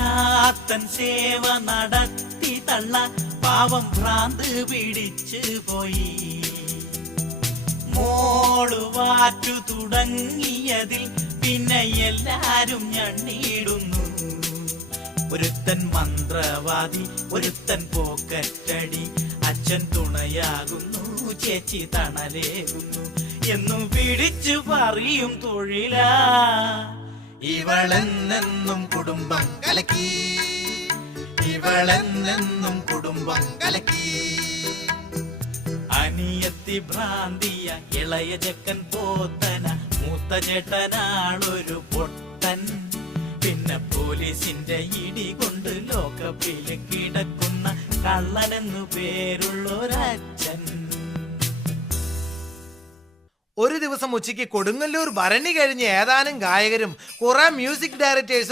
ചാത്തൻ സേവ നടത്തി തള്ളാൻ പാവം ഭ്രാന്ത് പിടിച്ചു പോയി. മോളുവാറ്റു തുടങ്ങിയതിൽ പിന്നെ എല്ലാരും ഞണ്ണിടുന്നു. ഒരുത്തൻ മന്ത്രവാദി, ഒരുത്തൻ പോക്കറ്റടി, അച്ഛൻ തുണയാകുന്നു, ചേച്ചി തണലേകുന്നു എന്നും പിടിച്ചു പറയും തൊഴിലാ. ഇവളെന്നെന്നും കുടുംബം കലക്കി, ഇവളെന്നെന്നും കുടുംബം കലക്കി. അനിയത്തി ഭ്രാന്തിയ, ഇളയ ചെക്കൻ പോത്തന, മൂത്ത ചേട്ടനാളൊരു പൊട്ടൻ. പിന്നെ പോലീസിന്റെ ഇടി കൊണ്ട് ലോകപ്പില് കിടക്കുന്ന കള്ളനെന്നു പേരുള്ളൊരച്ഛൻ. ഒരു ദിവസം ഉച്ചയ്ക്ക് കൊടുങ്ങല്ലൂർ ഭരണി കഴിഞ്ഞ് ഏതാനും ഗായകരും കുറെ മ്യൂസിക് ഡയറക്ടേഴ്സും